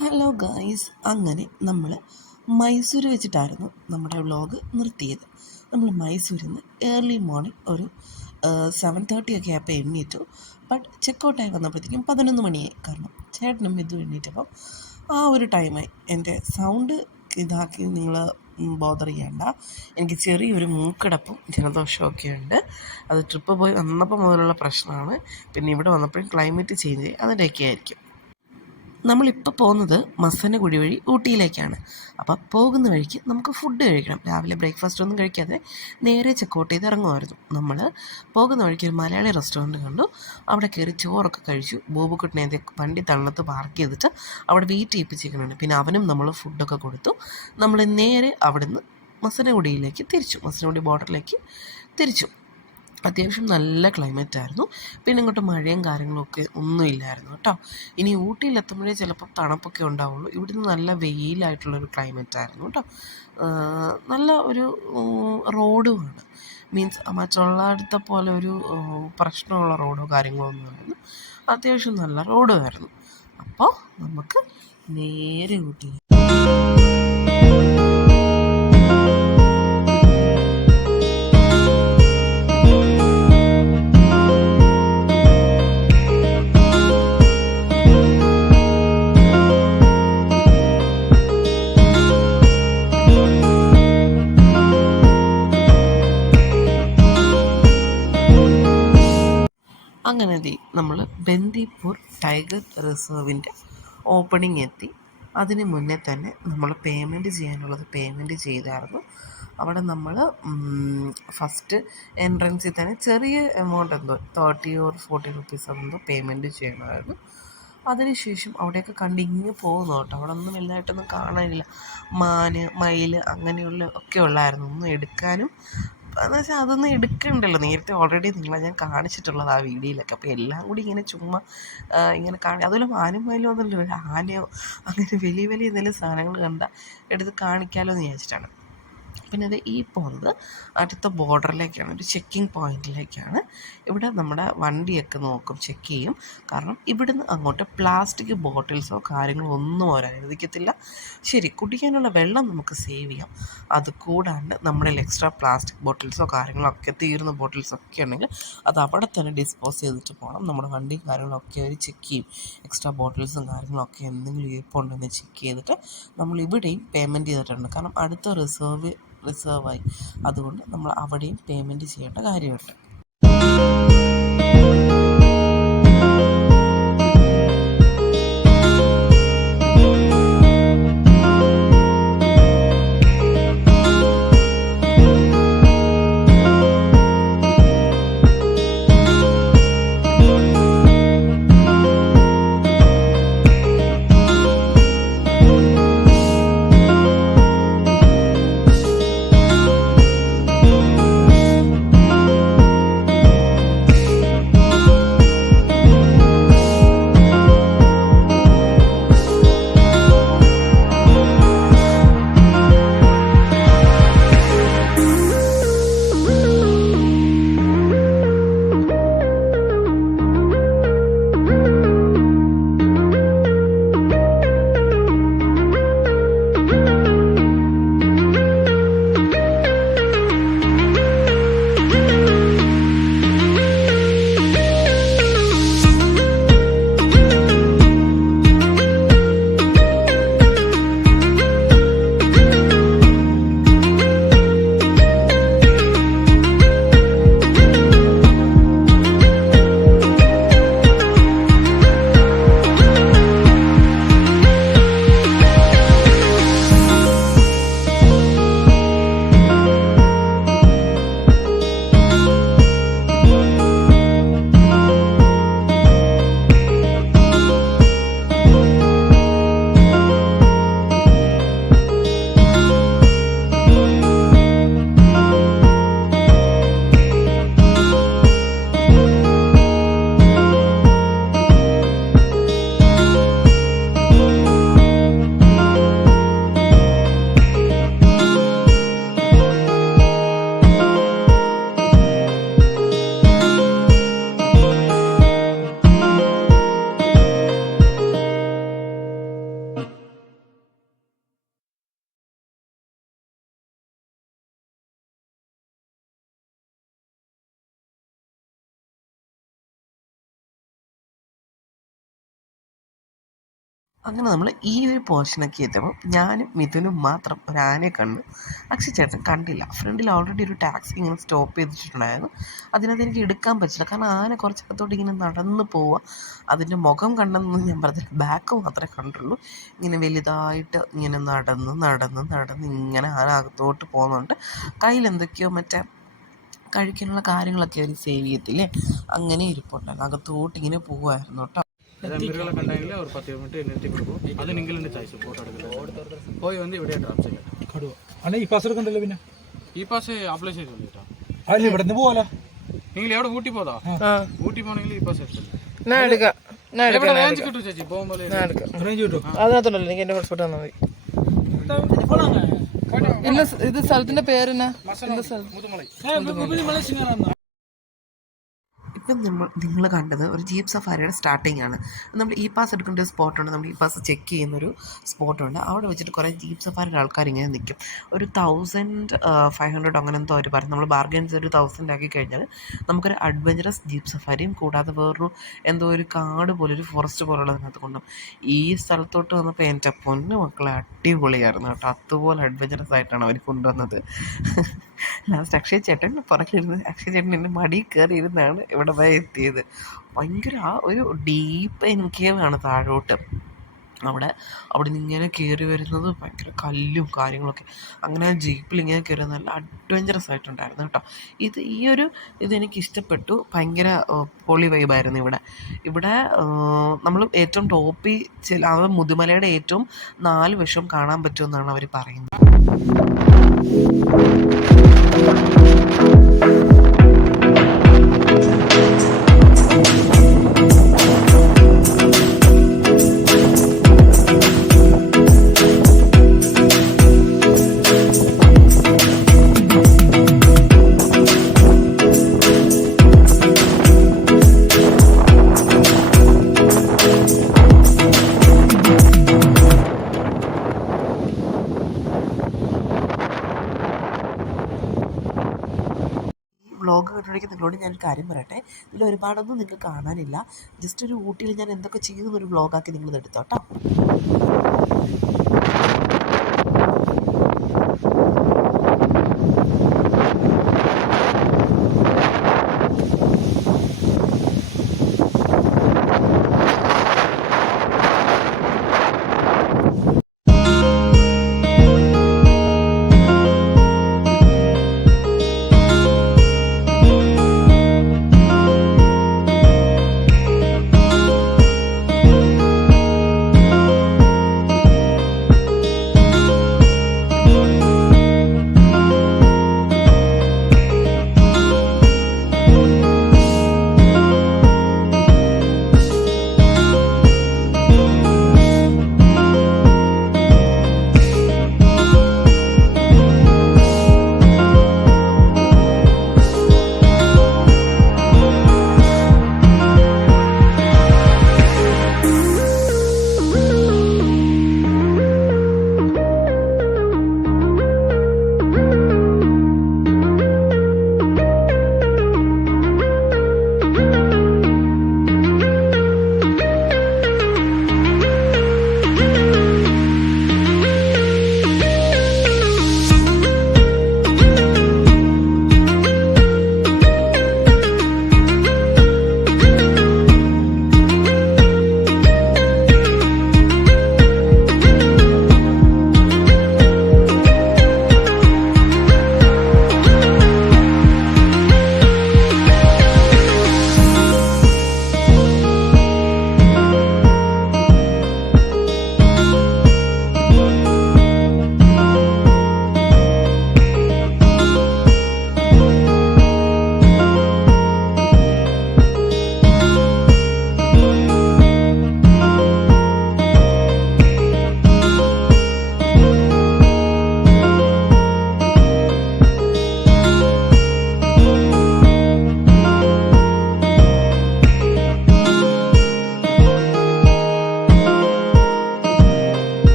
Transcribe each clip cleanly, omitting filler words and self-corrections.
Hello guys, അങ്ങനെ നമ്മൾ മൈസൂർ വെച്ചിട്ടായിരുന്നു നമ്മുടെ വ്ളോഗ് നിർത്തിയത്. നമ്മൾ മൈസൂരിൽ നിന്ന് ഏർലി മോർണിംഗ് ഒരു 7:30 ഒക്കെ ആയപ്പോൾ എണ്ണീറ്റു. ബട്ട് ചെക്കൗട്ടായി വന്നപ്പോഴത്തേക്കും 11 മണിയായി. കാരണം ചേട്ടനും ഇതും എണ്ണീറ്റപ്പം ആ ഒരു ടൈമായി. എൻ്റെ സൗണ്ട് ഇതാക്കി നിങ്ങൾ ബോദർ ചെയ്യണ്ട. എനിക്ക് ചെറിയൊരു മൂക്കടപ്പും ജലദോഷമൊക്കെ ഉണ്ട്. അത് ട്രിപ്പ് പോയി വന്നപ്പോൾ മുതലുള്ള പ്രശ്നമാണ്. പിന്നെ ഇവിടെ വന്നപ്പോഴും ക്ലൈമറ്റ് ചേഞ്ച് ആയി, അതിൻ്റെയൊക്കെ ആയിരിക്കും. നമ്മളിപ്പോൾ പോകുന്നത് മസനഗുഡി വഴി ഊട്ടിയിലേക്കാണ്. അപ്പം പോകുന്ന വഴിക്ക് നമുക്ക് ഫുഡ് കഴിക്കണം. രാവിലെ ബ്രേക്ക്ഫാസ്റ്റ് ഒന്നും കഴിക്കാതെ നേരെ ചെക്കൗട്ട് ചെയ്ത് ഇറങ്ങുമായിരുന്നു. നമ്മൾ പോകുന്ന വഴിക്ക് ഒരു മലയാളി റെസ്റ്റോറൻറ്റ് കണ്ടു. അവിടെ കയറി ചോറൊക്കെ കഴിച്ചു. ബോബുക്കുട്ടിനെ വണ്ടി തണുത്ത് പാർക്ക് ചെയ്തിട്ട് അവിടെ വെയിറ്റ് ചെയ്യിപ്പിച്ചിരിക്കുന്നുണ്ട്. പിന്നെ അവനും നമ്മൾ ഫുഡൊക്കെ കൊടുത്തു. നമ്മൾ നേരെ അവിടുന്ന് മസനഗുഡിയിലേക്ക് തിരിച്ചു. മസനഗുഡി ബോർഡറിലേക്ക് തിരിച്ചു. അത്യാവശ്യം നല്ല ക്ലൈമറ്റ് ആയിരുന്നു. പിന്നെ ഇങ്ങോട്ട് മഴയും കാര്യങ്ങളൊക്കെ ഒന്നുമില്ലായിരുന്നു കേട്ടോ. ഇനി ഊട്ടിയിലെത്തുമ്പോഴേ ചിലപ്പോൾ തണുപ്പൊക്കെ ഉണ്ടാവുള്ളൂ. ഇവിടുന്ന് നല്ല വെയിലായിട്ടുള്ളൊരു ക്ലൈമറ്റ് ആയിരുന്നു കേട്ടോ. നല്ല ഒരു റോഡുമാണ്. മീൻസ് മറ്റുള്ളയിടത്തെ പോലെ ഒരു പ്രശ്നമുള്ള റോഡോ കാര്യങ്ങളോ ഒന്നുമായിരുന്നു. അത്യാവശ്യം നല്ല റോഡുമായിരുന്നു. അപ്പോൾ നമുക്ക് നേരെ ഊട്ടി. അങ്ങനെ നമ്മൾ ബന്ദിപ്പൂർ ടൈഗർ റിസർവിൻ്റെ ഓപ്പണിംഗ് എത്തി. അതിന് മുന്നേ തന്നെ നമ്മൾ പേയ്മെൻറ്റ് ചെയ്യാനുള്ളത് പേയ്മെൻറ്റ് ചെയ്തായിരുന്നു. അവിടെ നമ്മൾ ഫസ്റ്റ് എൻട്രൻസിൽ തന്നെ ചെറിയ എമൗണ്ട് എന്തോ 30 or 40 rupees എന്തോ പേയ്മെൻറ്റ് ചെയ്യണമായിരുന്നു. അതിനുശേഷം അവിടെയൊക്കെ കണ്ടിങ്ങ് പോകുന്നു കേട്ടോ. അവിടെ ഒന്നും വലുതായിട്ടൊന്നും കാണാനില്ല. മയിൽ അങ്ങനെയുള്ള ഒക്കെ ഉള്ളായിരുന്നു. ഒന്നും എടുക്കാനും എന്ന് വെച്ചാൽ അതൊന്നും എടുക്കണ്ടല്ലോ. നേരത്തെ ഓൾറെഡി നിങ്ങളെ ഞാൻ കാണിച്ചിട്ടുള്ളത് ആ വീഡിയോയിലൊക്കെ. അപ്പോൾ എല്ലാം കൂടി ഇങ്ങനെ ചുമ്മാ ഇങ്ങനെ അതുപോലെ മാനും മയിലും ഒന്നുമല്ലോ, ഒരു ആനയോ അങ്ങനെ വലിയ വലിയ എന്തെങ്കിലും സാധനങ്ങൾ കണ്ടാൽ എടുത്ത് കാണിക്കാമല്ലോ എന്ന് വിചാരിച്ചിട്ടാണ്. പിന്നെ അത് ഈ പോകുന്നത് അടുത്ത ബോർഡറിലേക്കാണ്, ഒരു ചെക്കിങ് പോയിൻറ്റിലേക്കാണ്. ഇവിടെ നമ്മുടെ വണ്ടിയൊക്കെ നോക്കും, ചെക്ക് ചെയ്യും. കാരണം ഇവിടുന്ന് അങ്ങോട്ട് പ്ലാസ്റ്റിക് ബോട്ടിൽസോ കാര്യങ്ങളോ ഒന്നും അനുവദിക്കത്തില്ല. ശരി, കുടിക്കാനുള്ള വെള്ളം നമുക്ക് സേവ് ചെയ്യാം. അത് കൂടാണ്ട് നമ്മുടെ എക്സ്ട്രാ പ്ലാസ്റ്റിക് ബോട്ടിൽസോ കാര്യങ്ങളോ ഒക്കെ തീർന്ന ബോട്ടിൽസൊക്കെ ഉണ്ടെങ്കിൽ അത് അവിടെ തന്നെ ഡിസ്പോസ് ചെയ്തിട്ട് പോകണം. നമ്മുടെ വണ്ടിയും കാര്യങ്ങളൊക്കെ അവർ ചെക്ക് ചെയ്യും. എക്സ്ട്രാ ബോട്ടിൽസും കാര്യങ്ങളൊക്കെ എന്തെങ്കിലും ഇരിപ്പുണ്ടെന്ന് ചെക്ക് ചെയ്തിട്ട് നമ്മൾ ഇവിടെയും പേയ്മെൻറ്റ് ചെയ്തിട്ടുണ്ട്. കാരണം അടുത്ത റിസർവായി. അതുകൊണ്ട് നമ്മൾ അവിടെയും പേയ്മെൻറ്റ് ചെയ്യേണ്ട കാര്യമുണ്ട്. അങ്ങനെ നമ്മൾ ഈ ഒരു പോർഷനൊക്കെ എത്തുമ്പോൾ ഞാനും മിഥുനും മാത്രം ഒരു ആനയെ കണ്ടു. അക്ഷയ് ചേട്ടൻ കണ്ടില്ല. ഫ്രണ്ടിൽ ഓൾറെഡി ഒരു ടാക്സി ഇങ്ങനെ സ്റ്റോപ്പ് ചെയ്തിട്ടുണ്ടായിരുന്നു. അതിനകത്ത് എനിക്ക് എടുക്കാൻ പറ്റില്ല, കാരണം ആന കുറച്ചകത്തോട്ട് ഇങ്ങനെ നടന്ന് പോവുക. അതിൻ്റെ മുഖം കണ്ടെന്നൊന്നും ഞാൻ പറഞ്ഞില്ല, ബാക്ക് മാത്രമേ കണ്ടുള്ളൂ. ഇങ്ങനെ വലുതായിട്ട് ഇങ്ങനെ നടന്ന് നടന്ന് നടന്ന് ഇങ്ങനെ ആന അകത്തോട്ട് പോകുന്നുണ്ട്. കയ്യിൽ എന്തൊക്കെയോ മറ്റേ കഴിക്കാനുള്ള കാര്യങ്ങളൊക്കെ അവർ സേവ് ചെയ്യത്തില്ലേ, അങ്ങനെ ഇരിപ്പുണ്ടായിരുന്നു. അകത്തോട്ട് ഇങ്ങനെ പോവുമായിരുന്നു കേട്ടോ. மிருகங்களை கண்டாங்களே ஒரு 10 மினிட் நிறுத்தி கொடுப்போம். அது நீங்களும் சாய்ஸ் ஃபோட்டோ எடுக்கலாம். போய் வந்து ഇവിടെ ഡ്രോപ്പ് ചെയ്യാം. കടുവ അല്ല ഈ പാസ് എടുക്കണ്ടല്ലോ. പിന്നെ ഈ പാസ് അപ്ലൈ ചെയ്ത് വന്നിട്ടാ അല്ല ഇവിടെ നിന്ന് പോവാലോ. നിങ്ങൾ എവിടെ ഊട്ടി പോതാ? ഊട്ടി പോണെങ്കിൽ ഈ പാസ് എടുത്തില്ല. ഞാൻ എടുക്കാം. റേഞ്ച് കിട്ടും ചേച്ചി പോകുമ്പോൾ. റേഞ്ച് കിട്ടും. അതിനകത്തുണ്ടല്ലോ, എനിക്ക് എന്റെ പാസ്പോർട്ട് തന്നാൽ മതി. ഇല്ല, ഇത് സ്ഥലത്തിന്റെ പേരെന്നാ? മുതുമലൈ. ഇപ്പം നിങ്ങൾ കണ്ടത് ഒരു ജീപ്പ് സഫാരിയുടെ സ്റ്റാർട്ടിംഗ് ആണ്. നമ്മൾ ഇ പാസ് എടുക്കേണ്ട ഒരു സ്പോട്ടുണ്ട്, നമ്മൾ ഇ പാസ് ചെക്ക് ചെയ്യുന്നൊരു സ്പോട്ടുണ്ട്. അവിടെ വെച്ചിട്ട് കുറേ ജീപ്പ് സഫാരിയുടെ ആൾക്കാർ ഇങ്ങനെ നിൽക്കും. ഒരു 1500 അങ്ങനെ എന്തോ അവർ പറയും. നമ്മൾ ബാർഗൻസ് ഒരു 1000 ആക്കി കഴിഞ്ഞാൽ നമുക്കൊരു അഡ്വഞ്ചറസ് ജീപ്പ് സഫാരിയും കൂടാതെ വേറൊരു എന്തോ ഒരു കാട് പോലെ ഒരു ഫോറസ്റ്റ് പോലുള്ളതിനകത്ത് കൊണ്ടും. ഈ സ്ഥലത്തോട്ട് വന്നപ്പോൾ എൻ്റെ പൊന്നു മക്കളെ അടിപൊളിയായിരുന്നു കേട്ടോ. അതുപോലെ അഡ്വഞ്ചറസ് ആയിട്ടാണ് അവർ കൊണ്ടുവന്നത്. ലാസ്റ്റ് അക്ഷയ് ചേട്ടൻ പുറകിലിരുന്ന് അക്ഷയ് ചേട്ടൻ എൻ്റെ മടിയിൽ കയറി ഇരുന്നാണ് ഇവിടെ വരെ എത്തിയത്. ഭയങ്കര ആ ഒരു ഡീപ്പ് എൻകേവാണ് താഴോട്ട്. അവിടെ നിന്ന് ഇങ്ങനെ കയറി വരുന്നത് ഭയങ്കര കല്ലും കാര്യങ്ങളൊക്കെ. അങ്ങനെ ജീപ്പിൽ ഇങ്ങനെ കയറി നല്ല അഡ്വഞ്ചറസ് ആയിട്ടുണ്ടായിരുന്നു കേട്ടോ. ഇതെനിക്ക് ഇഷ്ടപ്പെട്ടു. ഭയങ്കര പൊളി വൈബായിരുന്നു. ഇവിടെ നമ്മൾ ഏറ്റവും ടോപ്പിൽ മുതുമലയുടെ ഏറ്റവും 4 വശവും കാണാൻ പറ്റുമെന്നാണ് അവർ പറയുന്നത്. വ്ളോഗ് കണ്ടുപിടിക്കാൻ നിങ്ങളോട് ഞാനൊരു കാര്യം പറയട്ടെ. ഇതിൽ ഒരുപാടൊന്നും നിങ്ങൾക്ക് കാണാനില്ല. ജസ്റ്റ് ഒരു ഊട്ടിയിൽ ഞാൻ എന്തൊക്കെ ചെയ്യുന്നൊരു വ്ളോഗാക്കി നിങ്ങളിത് എടുത്തോട്ടോ.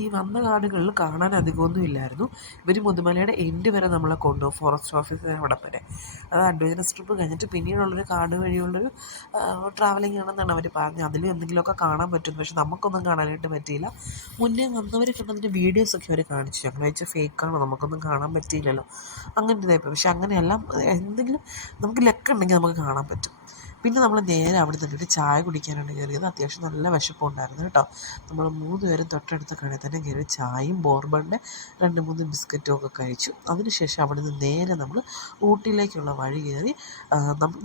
ഈ വന്ന കാടുകളിൽ കാണാൻ അധികമൊന്നും ഇല്ലായിരുന്നു. ഇവർ മുതുമലയുടെ എൻഡ് വരെ നമ്മളെ കൊണ്ടുപോകും, ഫോറസ്റ്റ് ഓഫീസിന് അവിടെ വരെ. അത് അഡ്വഞ്ചറസ് ട്രിപ്പ് കഴിഞ്ഞിട്ട് പിന്നീടുള്ളൊരു കാട് വഴിയുള്ളൊരു ട്രാവലിംഗ് ആണെന്നാണ് അവർ പറഞ്ഞത്. അതിലും എന്തെങ്കിലുമൊക്കെ കാണാൻ പറ്റും, പക്ഷെ നമുക്കൊന്നും കാണാനായിട്ട് പറ്റിയില്ല. മുന്നേ വന്നവർ കണ്ടതിൻ്റെ വീഡിയോസൊക്കെ അവർ കാണിച്ചു. ഞങ്ങൾ വെച്ചാൽ ഫേക്കാണ്, നമുക്കൊന്നും കാണാൻ പറ്റിയില്ലല്ലോ, അങ്ങനത്തെ ഇതായിപ്പോൾ. പക്ഷെ അങ്ങനെയല്ല, എന്തെങ്കിലും നമുക്ക് ലക്ക് ഉണ്ടെങ്കിൽ നമുക്ക് കാണാൻ പറ്റും. പിന്നെ നമ്മൾ നേരെ അവിടെ നിന്നിട്ട് ചായ കുടിക്കാനാണ് കയറിയത്. അത്യാവശ്യം നല്ല വിശപ്പുണ്ടായിരുന്നു കേട്ടോ. നമ്മൾ 3 പേരും തൊട്ടടുത്ത കടയിൽ തന്നെ കയറി ചായയും ബോർബണിൻ്റെ 2-3 ബിസ്ക്കറ്റും ഒക്കെ കഴിച്ചു. അതിനുശേഷം അവിടെ നിന്ന് നേരെ നമ്മൾ ഊട്ടിയിലേക്കുള്ള വഴി കയറി.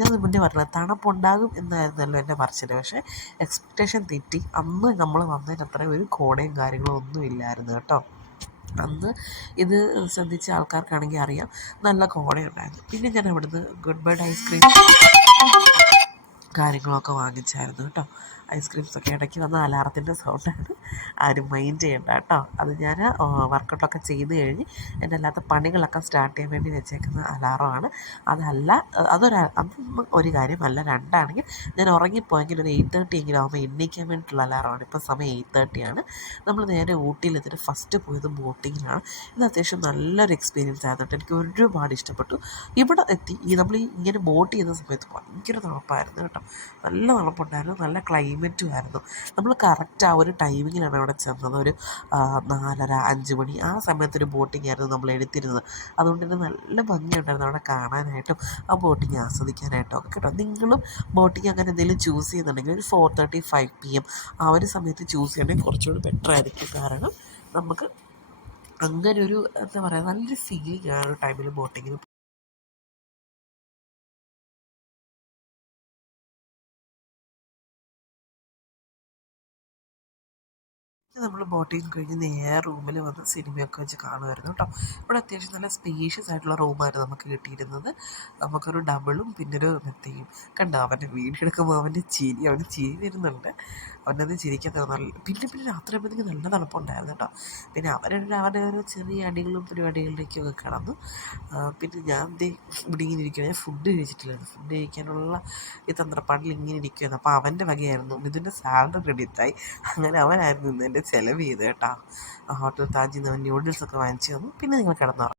ഞാൻ മുന്നേ പറഞ്ഞില്ല, തണുപ്പുണ്ടാകും എന്നായിരുന്നല്ലോ എൻ്റെ പറച്ചിൽ. പക്ഷേ എക്സ്പെക്റ്റേഷൻ തെറ്റി. അന്ന് നമ്മൾ വന്നതിന് അത്രയും ഒരു കോടയും കാര്യങ്ങളും ഒന്നും ഇല്ലായിരുന്നു കേട്ടോ. അന്ന് ഇത് ശ്രദ്ധിച്ച ആൾക്കാർക്കാണെങ്കിൽ അറിയാം, നല്ല കോടയുണ്ടായിരുന്നു. പിന്നെ ഞാൻ അവിടുന്ന് ഗുഡ് ബൈഡ് ഐസ്ക്രീം കാര്യങ്ങളൊക്കെ വാങ്ങിച്ചായിരുന്നു കേട്ടോ. ഐസ്ക്രീംസൊക്കെ ഇടയ്ക്ക് വന്ന അലാറത്തിൻ്റെ സൗണ്ടാണ്, ആരും മൈൻഡ് ചെയ്യണ്ട കേട്ടോ. അത് ഞാൻ വർക്കൗട്ടൊക്കെ ചെയ്ത് കഴിഞ്ഞ് എൻ്റെ അല്ലാത്ത പണികളൊക്കെ സ്റ്റാർട്ട് ചെയ്യാൻ വേണ്ടി വെച്ചേക്കുന്ന അലാറമാണ്. അതൊന്നും ഒരു കാര്യമല്ല. രണ്ടാണെങ്കിൽ ഞാൻ ഉറങ്ങിപ്പോയെങ്കിൽ ഒരു 8:30 എങ്കിലും ആകുമ്പോൾ എണ്ണിക്കാൻ വേണ്ടിയിട്ടുള്ള അലാറമാണ്. ഇപ്പോൾ സമയം 8:30 ആണ്. നമ്മൾ നേരെ ഊട്ടിയിലെത്തിയിട്ട് ഫസ്റ്റ് പോയത് ബോട്ടിങ്ങിനാണ്. ഇത് അത്യാവശ്യം നല്ലൊരു എക്സ്പീരിയൻസ് ആയിരുന്നു കേട്ടോ. എനിക്ക് ഒരുപാട് ഇഷ്ടപ്പെട്ടു. ഇവിടെ എത്തി നമ്മൾ ഇങ്ങനെ ബോട്ട് ചെയ്യുന്ന സമയത്ത് ഭയങ്കര തണുപ്പായിരുന്നു കേട്ടോ. നല്ല തണുപ്പുണ്ടായിരുന്നു, നല്ല ക്ലൈമറ്റും ആയിരുന്നു. നമ്മൾ കറക്റ്റ് ആ ഒരു ടൈമിങ്ങിലാണ് അവിടെ ചെന്നത്. ഒരു 4:30-5 മണി ആ സമയത്തൊരു ബോട്ടിംഗ് ആയിരുന്നു നമ്മൾ എടുത്തിരുന്നത്. അതുകൊണ്ട് തന്നെ നല്ല ഭംഗിയുണ്ടായിരുന്നു അവിടെ കാണാനായിട്ടും ആ ബോട്ടിങ് ആസ്വദിക്കാനായിട്ടും ഒക്കെ കേട്ടോ. നിങ്ങളും ബോട്ടിങ് അങ്ങനെ എന്തെങ്കിലും ചൂസ് ചെയ്യുന്നുണ്ടെങ്കിൽ ഒരു 4:30-5 PM ആ ഒരു സമയത്ത് ചൂസ് ചെയ്യണമെങ്കിൽ കുറച്ചുകൂടി ബെറ്റർ ആയിരിക്കും. കാരണം നമുക്ക് അങ്ങനൊരു എന്താ പറയുക, നല്ലൊരു ഫീലിംഗ് ആ ഒരു ടൈമിൽ ബോട്ടിങ്ങിന്. നമ്മൾ ബോട്ടിങ് കഴിഞ്ഞ് നേരെ റൂമിൽ വന്ന് സിനിമയൊക്കെ വെച്ച് കാണുമായിരുന്നു കേട്ടോ. ഇവിടെ അത്യാവശ്യം നല്ല സ്പേഷ്യസ് ആയിട്ടുള്ള റൂമായിരുന്നു നമുക്ക് കിട്ടിയിരുന്നത്. നമുക്കൊരു ഡബിളും പിന്നൊരു മെത്തയും. കണ്ടോ അവൻ്റെ വീഡിയോ എടുക്കുമ്പോൾ അവന് ചിരി വരുന്നുണ്ട്. അവനത് ചിരിക്കാൻ നല്ല. പിന്നെ രാത്രി ആകുമ്പോഴത്തേക്ക് നല്ല തണുപ്പുണ്ടായിരുന്നു കേട്ടോ. പിന്നെ അവരുടെ ഓരോ ചെറിയ അടികളും പരിപാടികളിലേക്കൊക്കെ കടന്നു. പിന്നെ ഞാൻ ഇവിടെ ഇങ്ങനെ ഇരിക്കുകയാണ്. ഞാൻ ഫുഡ് കഴിച്ചിട്ടില്ലായിരുന്നു. ഫുഡ് കഴിക്കാനുള്ള ഈ തന്ത്രപ്പാടിൽ ഇങ്ങനെ ഇരിക്കുകയായിരുന്നു. അപ്പോൾ അവൻ്റെ വകയായിരുന്നു. ഇതിൻ്റെ സാലറി ക്രെഡിറ്റായി. അങ്ങനെ അവനായിരുന്നു ഇന്ന് എൻ്റെ ചിലവ് ചെയ്ത് കേട്ടോ. ഹോട്ടൽ താജിൽ നിന്ന് ന്യൂഡിൽസൊക്കെ വാങ്ങിച്ചു തന്നു. പിന്നെ നിങ്ങൾ കിടന്നുറങ്ങും.